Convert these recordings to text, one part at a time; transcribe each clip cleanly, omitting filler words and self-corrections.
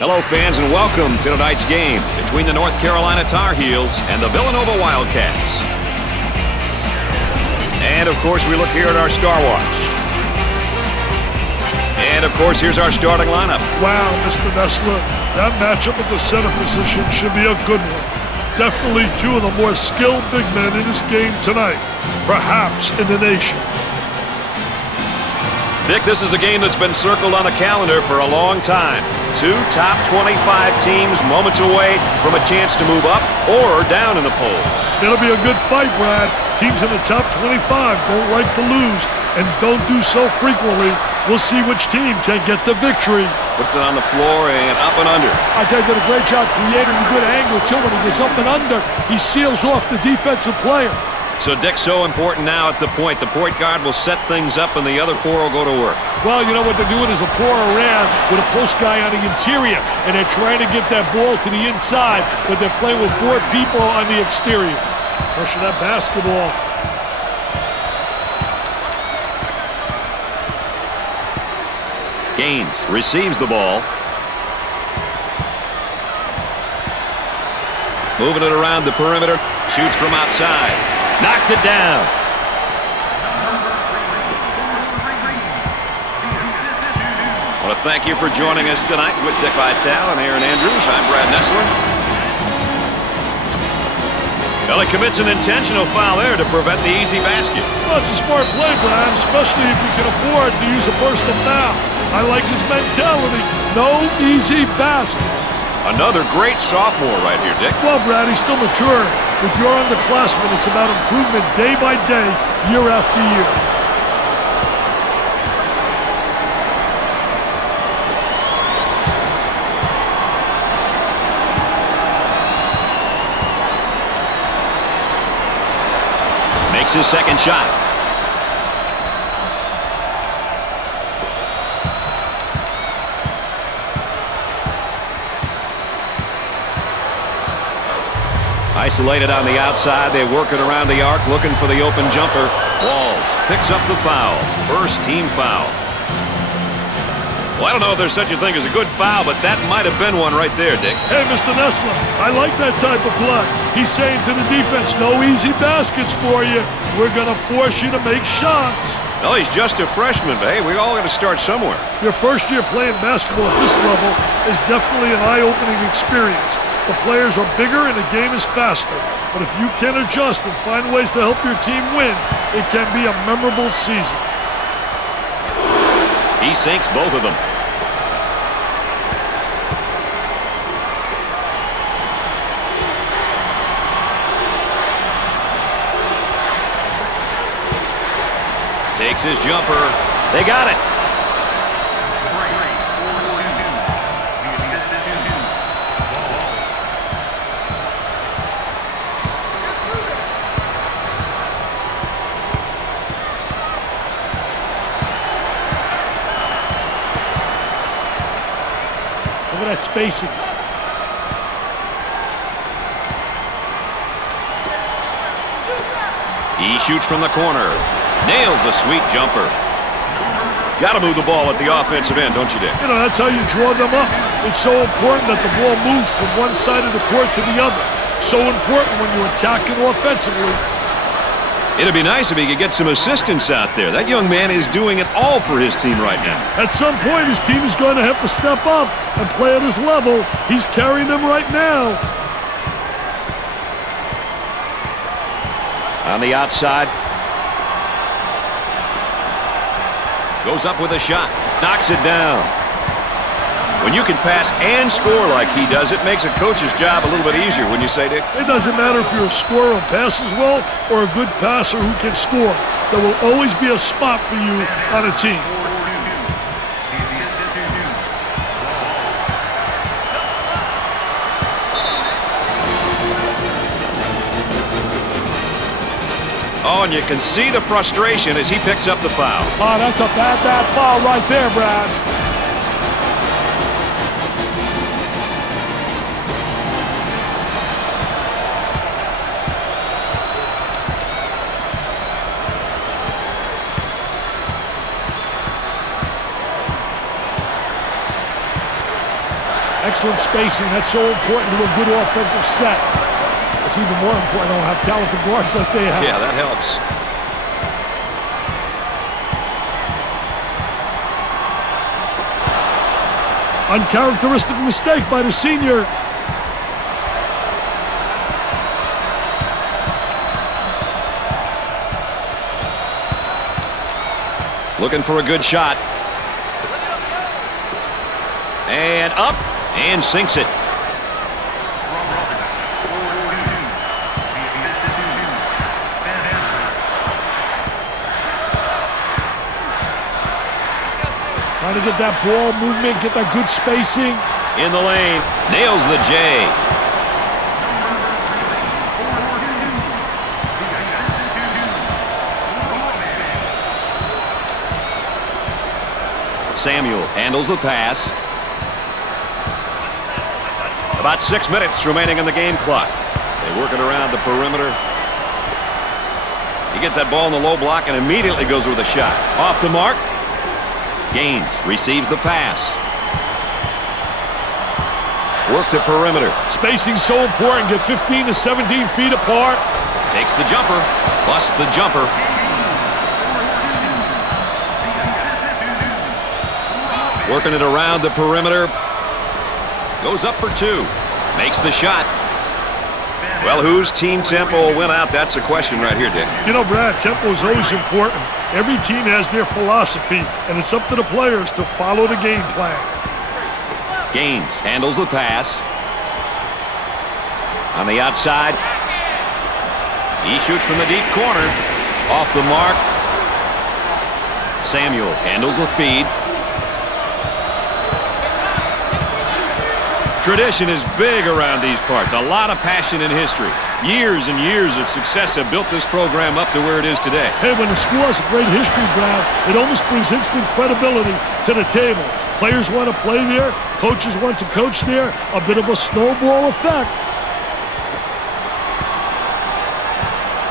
Hello, fans, and welcome to tonight's game between the North Carolina Tar Heels and the Villanova Wildcats. And, of course, we look here at our Star Watch. And, of course, here's our starting lineup. Wow, Mr. Nessler, that matchup at the center position should be a good one. Definitely two of the more skilled big men in this game tonight, perhaps in the nation. Dick, this is a game that's been circled on the calendar for a long time. Two top 25 teams moments away from a chance to move up or down in the polls. It'll be a good fight, Brad. Teams in the top 25 don't like to lose and don't do so frequently. We'll see which team can get the victory. Puts it on the floor and up and under. I tell you, did a great job creating a good angle, too. When he goes up and under, he seals off the defensive player. So, Dick, so important now at the point. The point guard will set things up, and the other four will go to work. Well, you know what they're doing is a four around with a post guy on the interior, and they're trying to get that ball to the inside, but they're playing with four people on the exterior. Pushing that basketball. Gaines receives the ball. Moving it around the perimeter. Shoots from outside. Knocked it down. I want to thank you for joining us tonight with Dick Vitale and Aaron Andrews. I'm Brad Nessler. Well, he commits an intentional foul there to prevent the easy basket. Well, it's a smart play, Brad, especially if you can afford to use a personal foul. I like his mentality. No easy basket. Another great sophomore right here, Dick. Well, Brad, he's still mature. With your underclassmen, it's about improvement day by day, year after year. Makes his second shot. Isolated on the outside. They work it around the arc, looking for the open jumper. Walls picks up the foul. First team foul. Well, I don't know if there's such a thing as a good foul, but that might have been one right there, Dick. Hey, Mr. Nessler, I like that type of play. He's saying to the defense, no easy baskets for you. We're going to force you to make shots. Well, he's just a freshman, but hey, we all got to start somewhere. Your first year playing basketball at this level is definitely an eye-opening experience. The players are bigger and the game is faster. But if you can adjust and find ways to help your team win, it can be a memorable season. He sinks both of them. Takes his jumper. They got it. Look at that spacing. He shoots from the corner. Nails a sweet jumper. Got to move the ball at the offensive end, don't you, Dick? You know, that's how you draw them up. It's so important that the ball moves from one side of the court to the other. So important when you attack it offensively. It'd be nice if he could get some assistance out there. That young man is doing it all for his team right now. At some point, his team is going to have to step up and play at his level. He's carrying them right now. On the outside. Goes up with a shot. Knocks it down. When you can pass and score like he does, it makes a coach's job a little bit easier, wouldn't you say, Dick? It doesn't matter if you're a scorer who passes well or a good passer who can score. There will always be a spot for you on a team. Oh, and you can see the frustration as he picks up the foul. Oh, that's a bad foul right there, Brad. Excellent spacing. That's so important to a good offensive set. It's even more important to have talented guards like they have. Yeah, that helps. Uncharacteristic mistake by the senior. Looking for a good shot. And up and sinks it. Trying to get that ball movement, get that good spacing. In the lane, nails the J. Samuel handles the pass. About 6 minutes remaining in the game clock. They work it around the perimeter. He gets that ball in the low block and immediately goes with a shot. Off the mark. Gaines receives the pass. Work the perimeter. Spacing so important. Get 15 to 17 feet apart. Takes the jumper. Busts the jumper. Working it around the perimeter. Goes up for two. Makes the shot. Well, whose team tempo will win out? That's the question right here, Dick. You know, Brad, tempo is always important. Every team has their philosophy, and it's up to the players to follow the game plan. Gaines handles the pass. On the outside. He shoots from the deep corner. Off the mark. Samuel handles the feed. Tradition is big around these parts. A lot of passion and history. Years and years of success have built this program up to where it is today. Hey, when the school has a great history, Brad, it almost brings instant credibility to the table. Players want to play there. Coaches want to coach there. A bit of a snowball effect.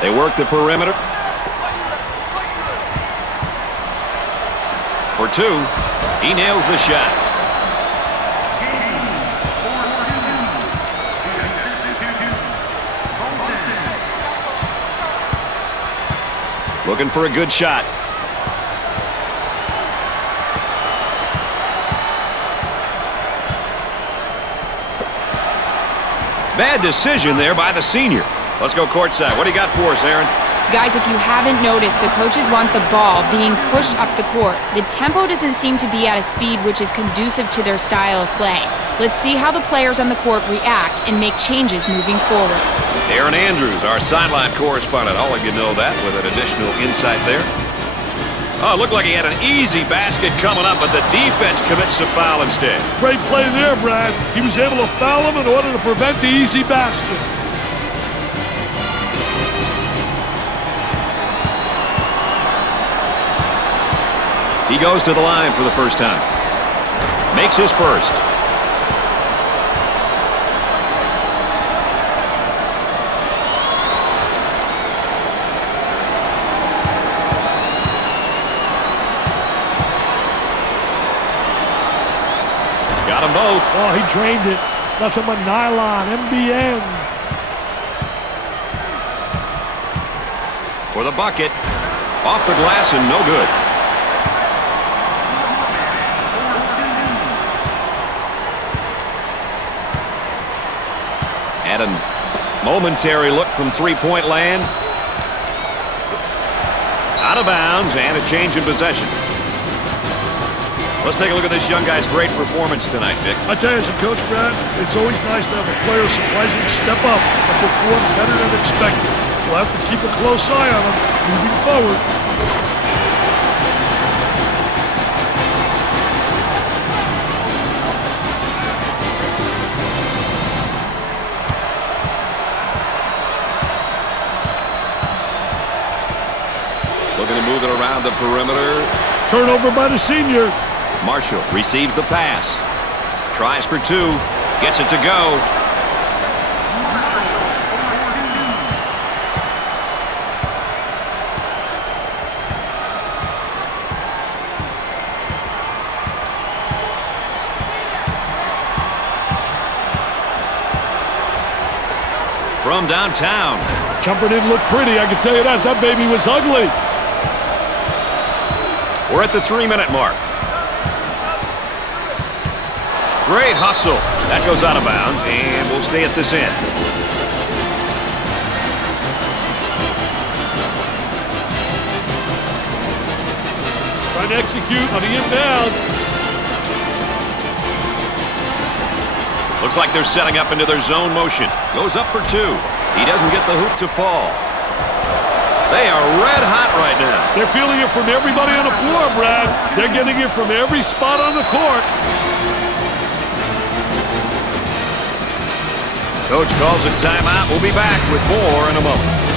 They work the perimeter. For two. He nails the shot. Looking for a good shot. Bad decision there by the senior. Let's go courtside. What do you got for us, Aaron? Guys, if you haven't noticed, the coaches want the ball being pushed up the court. The tempo doesn't seem to be at a speed which is conducive to their style of play. Let's see how the players on the court react and make changes moving forward. Aaron Andrews, our sideline correspondent. I'll let you know that with an additional insight there. Oh, it looked like he had an easy basket coming up, but the defense commits a foul instead. Great play there, Brad. He was able to foul him in order to prevent the easy basket. He goes to the line for the first time. Makes his first. Got them both. Oh, he drained it. Nothing but nylon, MBN. For the bucket. Off the glass and no good. Had a momentary look from three-point land. Out of bounds and a change in possession. Let's take a look at this young guy's great performance tonight, Vic. I tell you, as a coach, Brad, it's always nice to have a player surprisingly step up and perform better than expected. We'll have to keep a close eye on him moving forward. Looking to move it around the perimeter. Turnover by the senior. Marshall receives the pass. Tries for two. Gets it to go. from downtown. Jumper didn't look pretty, I can tell you that. That baby was ugly. We're at the 3-minute mark. Great hustle. That goes out of bounds, and we'll stay at this end. Trying to execute on the inbounds. Looks like they're setting up into their zone motion. Goes up for 2. He doesn't get the hoop to fall. They are red hot right now. They're feeling it from everybody on the floor, Brad. They're getting it from every spot on the court. Coach calls a timeout. We'll be back with more in a moment.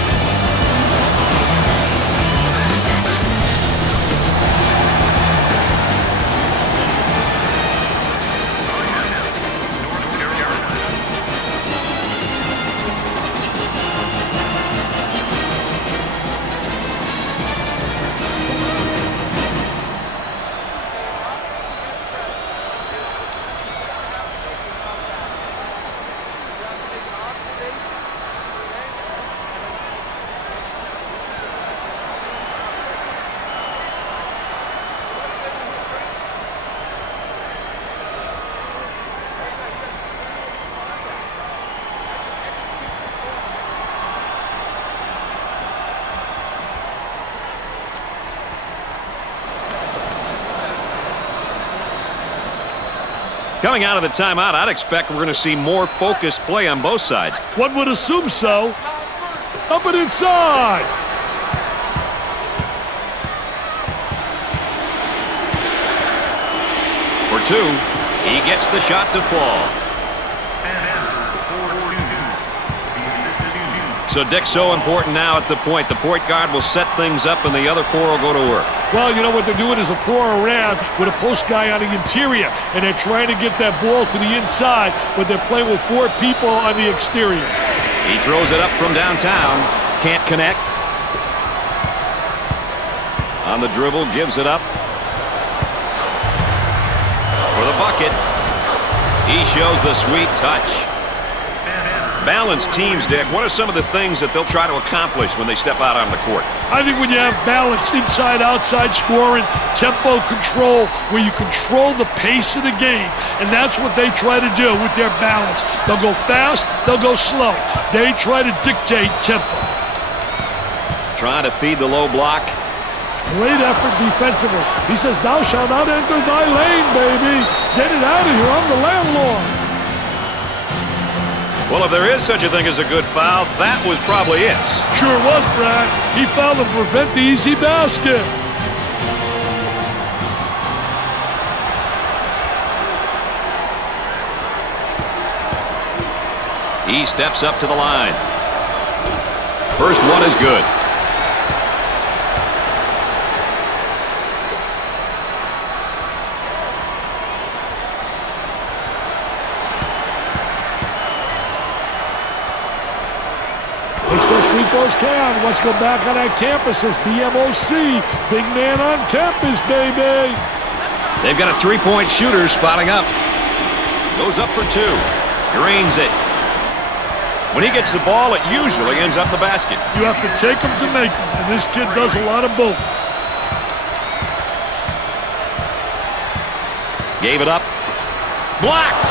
Coming out of the timeout, I'd expect we're going to see more focused play on both sides. One would assume so. Up and inside. For 2, he gets the shot to fall. So Dick's so important now at the point. The point guard will set things up and the other 4 will go to work. Well, you know what they're doing is a 4 around with a post guy on the interior, and they're trying to get that ball to the inside, but they're playing with 4 people on the exterior. He throws it up from downtown. Can't connect. On the dribble, gives it up. For the bucket. He shows the sweet touch. Balanced teams, Dick. What are some of the things that they'll try to accomplish when they step out on the court? I think when you have balance, inside, outside scoring, tempo control, where you control the pace of the game, and that's what they try to do with their balance. They'll go fast, they'll go slow. They try to dictate tempo. Trying to feed the low block. Great effort defensively. He says, "Thou shalt not enter thy lane, baby. Get it out of here. I'm the landlord." Well, if there is such a thing as a good foul, that was probably it. Sure was, Brad. He fouled to prevent the easy basket. He steps up to the line. First one is good. Can. Let's go back on that campus as BMOC. Big man on campus, baby. They've got a 3-point shooter spotting up. Goes up for 2. Drains it. When he gets the ball, it usually ends up the basket. You have to take them to make them, and this kid does a lot of both. Gave it up. Blocked.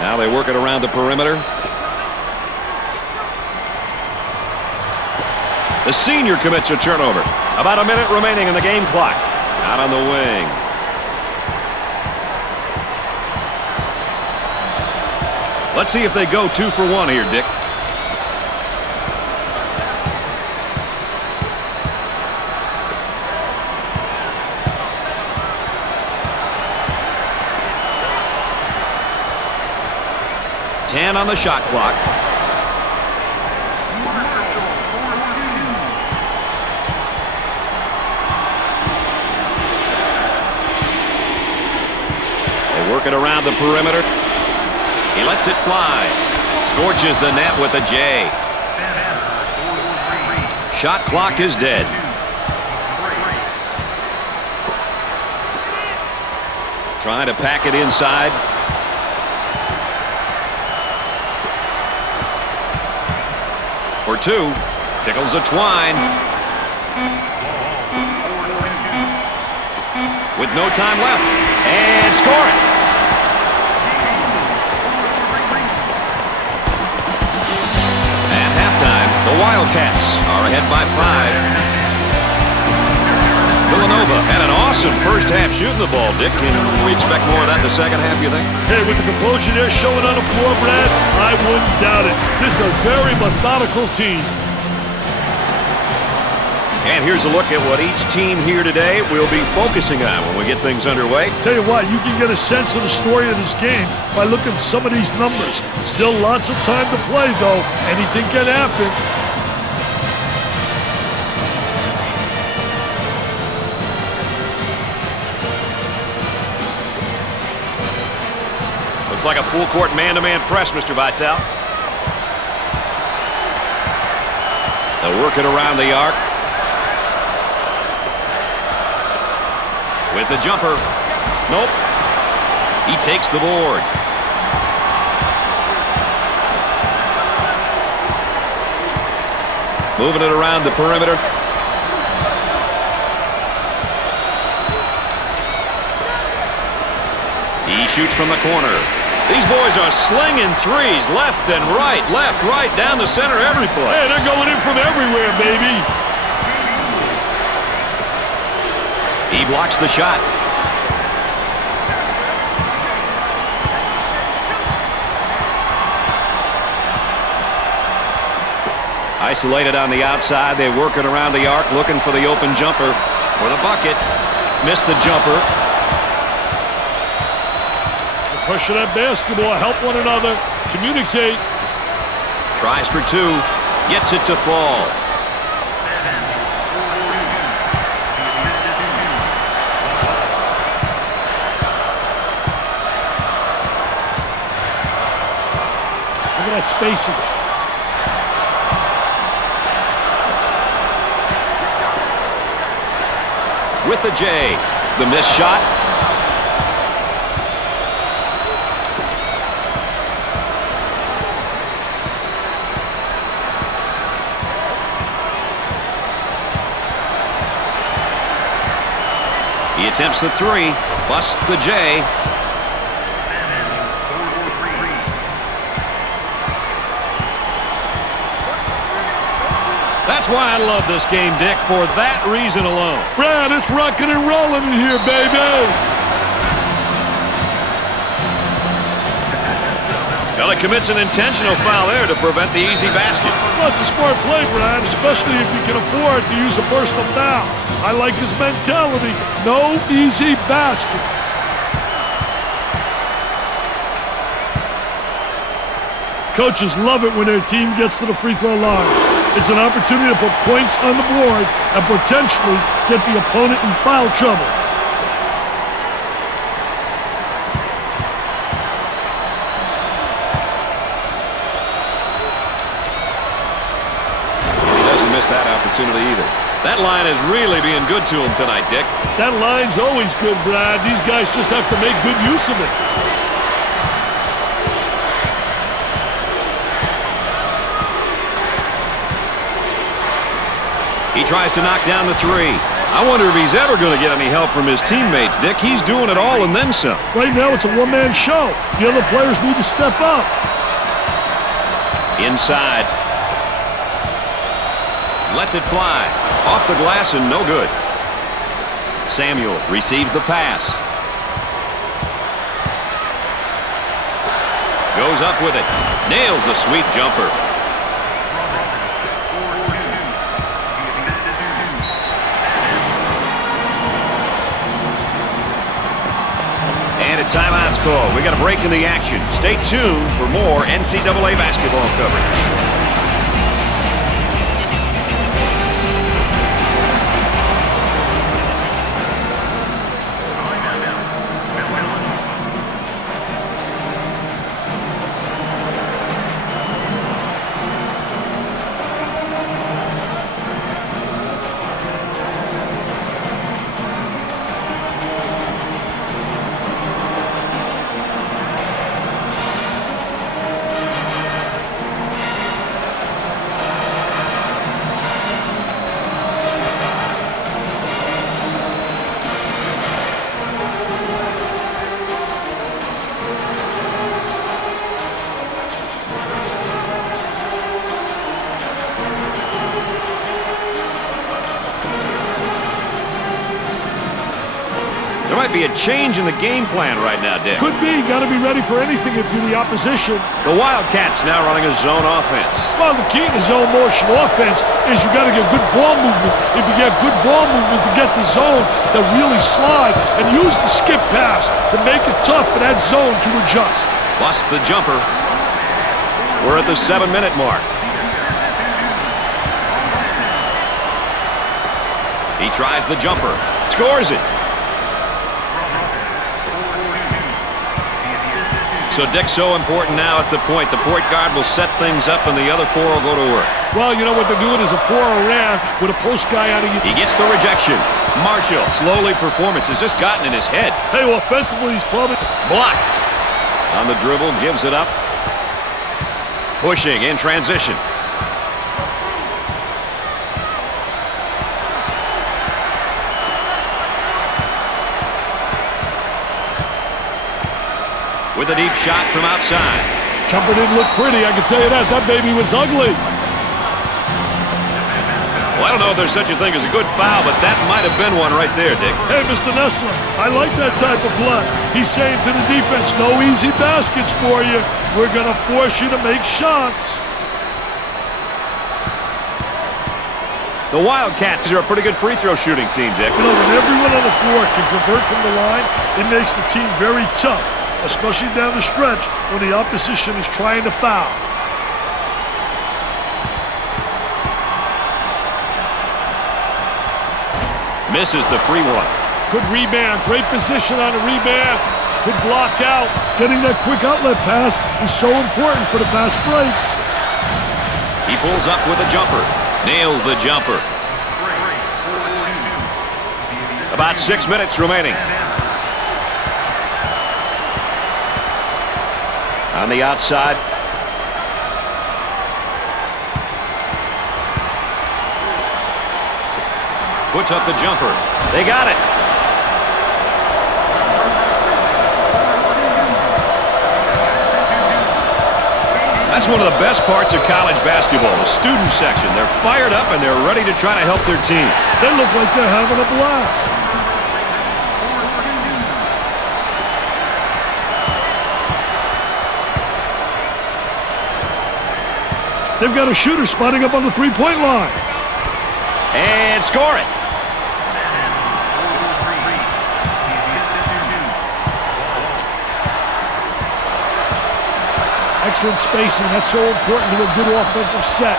Now they work it around the perimeter. The senior commits a turnover. About a minute remaining in the game clock. Out on the wing. Let's see if they go 2 for 1 here, Dick. On the shot clock. They work it around the perimeter. He lets it fly. Scorches the net with a J. Shot clock is dead. Trying to pack it inside. For two. Tickles a twine. With no time left. And score it. At halftime, the Wildcats are ahead by 5. Villanova had an awesome first half shooting the ball, Dick. Can we expect more of that in the second half, you think? Hey, with the composure they're showing on the floor, Brad, I wouldn't doubt it. This is a very methodical team. And here's a look at what each team here today will be focusing on when we get things underway. Tell you what, you can get a sense of the story of this game by looking at some of these numbers. Still lots of time to play, though. Anything can happen. Looks like a full-court man-to-man press, Mr. Vitale. They'll work it around the arc. With the jumper. Nope. He takes the board. Moving it around the perimeter. He shoots from the corner. These boys are slinging threes left, right, down the center, every play. Hey, they're going in from everywhere, baby. He blocks the shot. Isolated on the outside. They're working around the arc, looking for the open jumper for the bucket. Missed the jumper. Pushing that basketball, help one another, communicate. Tries for two, gets it to fall. Look at that spacing. With the J, the missed shot. He attempts the three, busts the J. That's why I love this game, Dick, for that reason alone. Brad, it's rocking and rolling in here, baby. Well, he commits an intentional foul there to prevent the easy basket. Well, it's a smart play, Brad, especially if you can afford to use a personal foul. I like his mentality. No easy baskets. Coaches love it when their team gets to the free throw line. It's an opportunity to put points on the board and potentially get the opponent in foul trouble. That opportunity either. That line is really being good to him tonight, Dick. That line's always good, Brad. These guys just have to make good use of it. He tries to knock down the three. I wonder if he's ever going to get any help from his teammates, Dick. He's doing it all and then some. Right now, it's a one-man show. The other players need to step up. Inside. Lets it fly. Off the glass and no good. Samuel receives the pass. Goes up with it. Nails a sweet jumper. And a timeout's called. We got a break in the action. Stay tuned for more NCAA basketball coverage. might be a change in the game plan right now, Dick. Could be. Got to be ready for anything if you're the opposition. The Wildcats now running a zone offense. Well, the key to zone motion offense is you got to get good ball movement. If you get good ball movement to get the zone to really slide and use the skip pass to make it tough for that zone to adjust. Plus the jumper. We're at the 7-minute mark. He tries the jumper. Scores it. So Dick's so important now at the point. The point guard will set things up and the other four will go to work. Well, you know what they're doing is a 4 around with a post guy out of you. He gets the rejection. Marshall, slowly performance has just gotten in his head. Hey, well, offensively, he's probably Blocked. On the dribble, gives it up. Pushing in transition. With a deep shot from outside. Jumper didn't look pretty, I can tell you that. That baby was ugly. Well, I don't know if there's such a thing as a good foul, but that might have been one right there, Dick. Hey, Mr. Nessler, I like that type of play. He's saying to the defense, no easy baskets for you. We're going to force you to make shots. The Wildcats are a pretty good free throw shooting team, Dick. You know, when everyone on the floor can convert from the line, it makes the team very tough, especially down the stretch when the opposition is trying to foul. Misses the free one. Good rebound, great position on the rebound. Good block out. Getting that quick outlet pass is so important for the fast break. He pulls up with a jumper. Nails the jumper. About 6 minutes remaining. On the outside. Puts up the jumper. They got it. That's one of the best parts of college basketball, the student section. They're fired up and they're ready to try to help their team. They look like they're having a blast. They've got a shooter spotting up on the three-point line. And score it. Excellent spacing. That's so important to a good offensive set.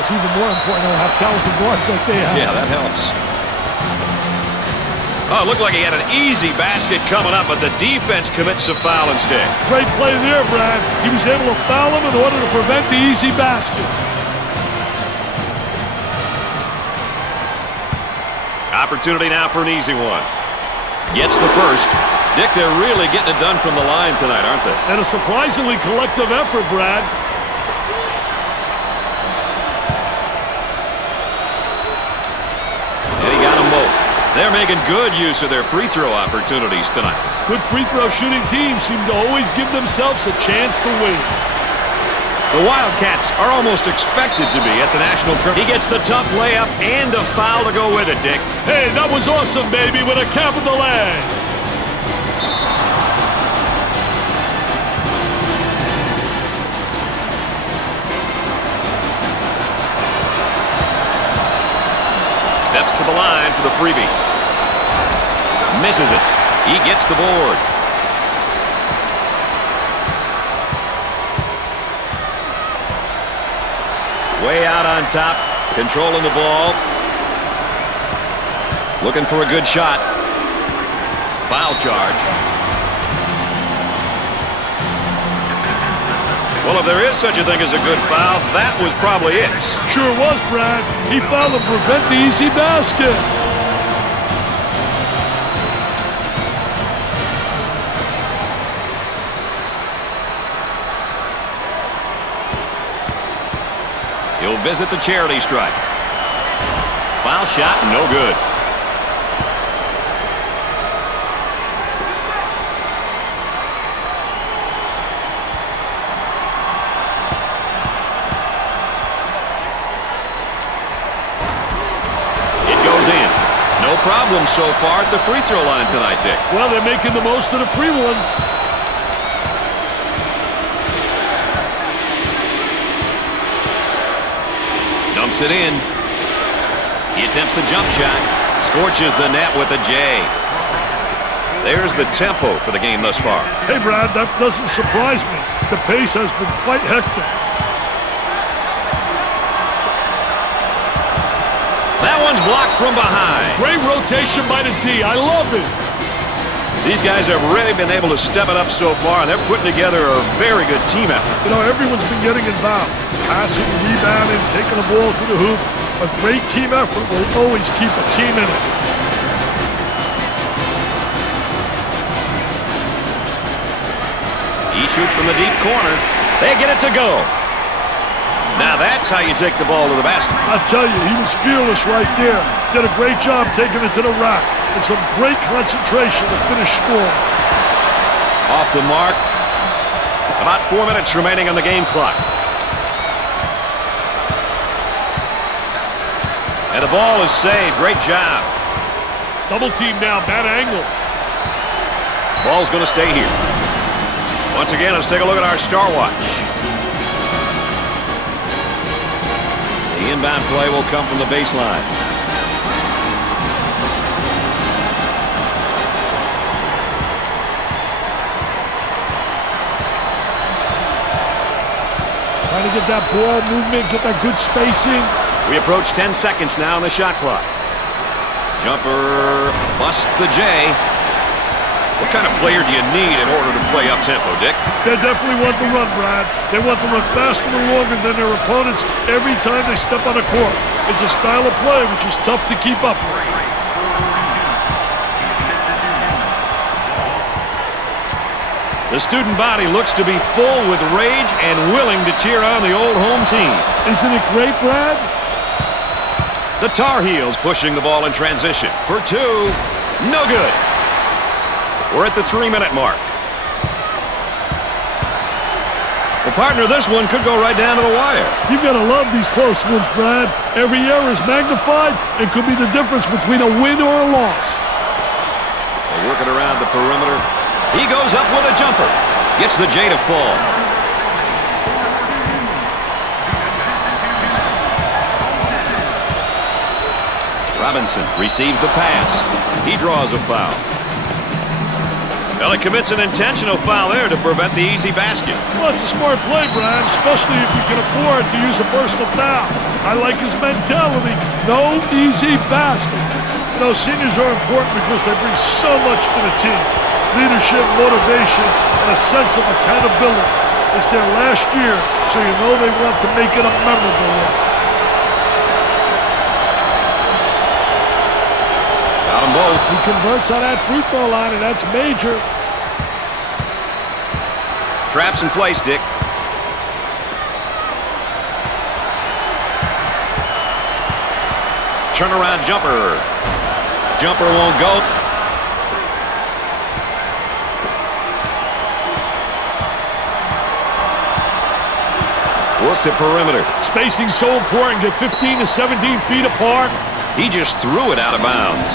It's even more important to have talented guards like they have. Yeah, that helps. Oh, it looked like he had an easy basket coming up, but the defense commits a foul instead. Great play there, Brad. He was able to foul him in order to prevent the easy basket. Opportunity now for an easy one. Gets the first. Dick, they're really getting it done from the line tonight, aren't they? And a surprisingly collective effort, Brad. And he got them both. They're making good use of their free throw opportunities tonight. Good free throw shooting teams seem to always give themselves a chance to win. The Wildcats are almost expected to be at the national tournament. He gets the tough layup and a foul to go with it, Dick. Hey, that was awesome, baby, with a capital A. Steps to the line for the freebie. Misses it. He gets the board. Way out on top, controlling the ball. Looking for a good shot. Foul charge. Well, if there is such a thing as a good foul, that was probably it. Sure was, Brad. He fouled to prevent the easy basket. He'll visit the charity stripe. Foul shot, no good. problems so far at the free throw line tonight, Dick. Well, they're making the most of the free ones. Dumps it in. He attempts the jump shot. Scorches the net with a J. There's the tempo for the game thus far. Hey, Brad, that doesn't surprise me. The pace has been quite hectic. That one's blocked from behind. Great rotation by the D. I love it. These guys have really been able to step it up so far, and they're putting together a very good team effort. You know, everyone's been getting involved. Passing, rebounding, taking the ball to the hoop. A great team effort will always keep a team in it. He shoots from the deep corner. They get it to go. Now that's how you take the ball to the basket. I tell you, he was fearless right there. Did a great job taking it to the rack. And some great concentration to finish scoring. Off the mark. About 4 minutes remaining on the game clock. And the ball is saved. Great job. Double team now, bad angle. Ball's going to stay here. Once again, let's take a look at our star watch. The inbound play will come from the baseline. Trying to get that ball movement, get that good spacing. We approach 10 seconds now on the shot clock. Jumper busts the J. What kind of player do you need in order to play up-tempo, Dick? They definitely want to run, Brad. They want to run faster and longer than their opponents every time they step on the court. It's a style of play which is tough to keep up with. The student body looks to be full with rage and willing to cheer on the old home team. Isn't it great, Brad? The Tar Heels pushing the ball in transition. For two, no good. We're at the 3-minute mark. Well, partner, this one could go right down to the wire. You've got to love these close ones, Brad. Every error is magnified and could be the difference between a win or a loss. They're working around the perimeter. He goes up with a jumper. Gets the J to fall. Robinson receives the pass. He draws a foul. Well, he commits an intentional foul there to prevent the easy basket. Well, it's a smart play, Brad, especially if you can afford to use a personal foul. I like his mentality. No easy basket. You know, seniors are important because they bring so much to the team. Leadership, motivation, and a sense of accountability. It's their last year, so you know they want to make it a memorable one. Got them both. He converts on that free throw line, and that's major. Traps in place, Dick. Turnaround jumper. Jumper won't go. Work the perimeter. Spacing so important. Get 15 to 17 feet apart. He just threw it out of bounds.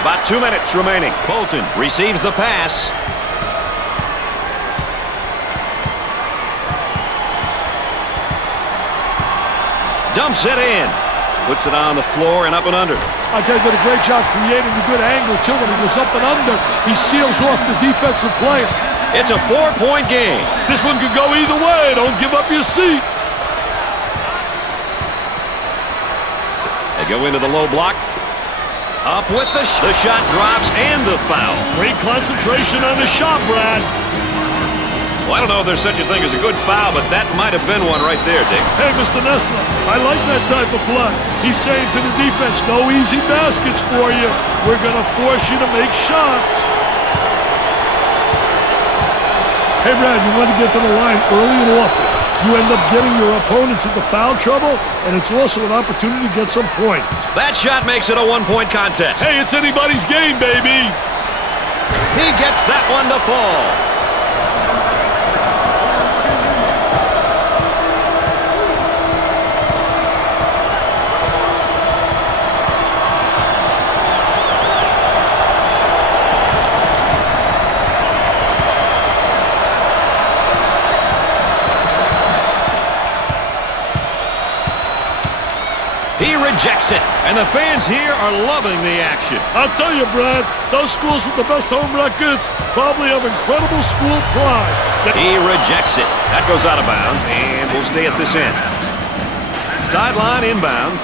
About 2 minutes remaining. Bolton receives the pass. Dumps it in. Puts it on the floor and up and under. I tell you, did a great job creating a good angle, too. When he goes up and under, he seals off the defensive player. It's a 4-point game. This one could go either way. Don't give up your seat. They go into the low block. Up with the shot drops and the foul. Great concentration on the shot, Brad. Well, I don't know if there's such a thing as a good foul, but that might have been one right there, Dick. Hey, Mr. Nessler, I like that type of play. He's saying to the defense, no easy baskets for you. We're going to force you to make shots. Hey, Brad, you want to get to the line early and often. You end up getting your opponents into foul trouble, and it's also an opportunity to get some points. That shot makes it a 1-point contest. Hey, it's anybody's game, baby. He gets that one to fall. He rejects it, and the fans here are loving the action. I'll tell you, Brad, those schools with the best home records probably have incredible school pride. He rejects it. That goes out of bounds, and will stay at this end. Sideline inbounds.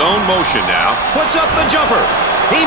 Zone motion now. Puts up the jumper. He